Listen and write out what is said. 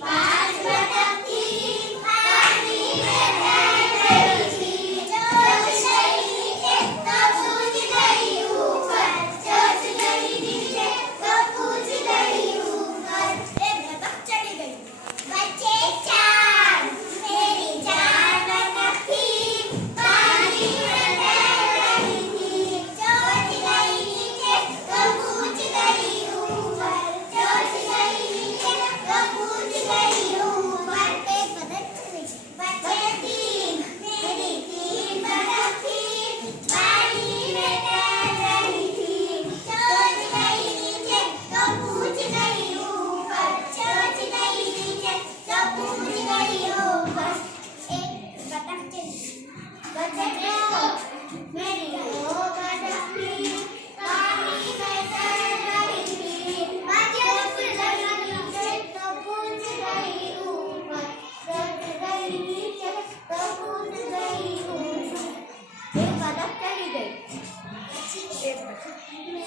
पांच बतख थी, पानी में तैर रही थी। चोंच गई नीचे तो पूंछ गई ऊपर, चोंच गई नीचे तो पूंछ गई ऊपर। एक बतख चली गई। बच्चे चार, मेरी चार बतख थी, पानी में तैर रही थी। चोंच गई नीचे तो पूंछ गई ऊपर, चोंच गई नीचे तो पूंछ गई ऊपर। एक बतख चली गई। बच्चे तीन, मेरी तीन बतख थी, पानी में तैर रही थी। चोंच गई नीचे तो पूंछ गई ऊपर, चोंच गई नीचे तो पूंछ गई ऊपर। एक बतख चली गई। बच्चे दो, मेरी दो बतख थी, पानी में तैर रही थी। चोंच गई नीचे तो पूंछ गई ऊपर, चोंच गई नीचे तो पूंछ गई ऊपर। एक बतख चली गई। एक बतख मेरी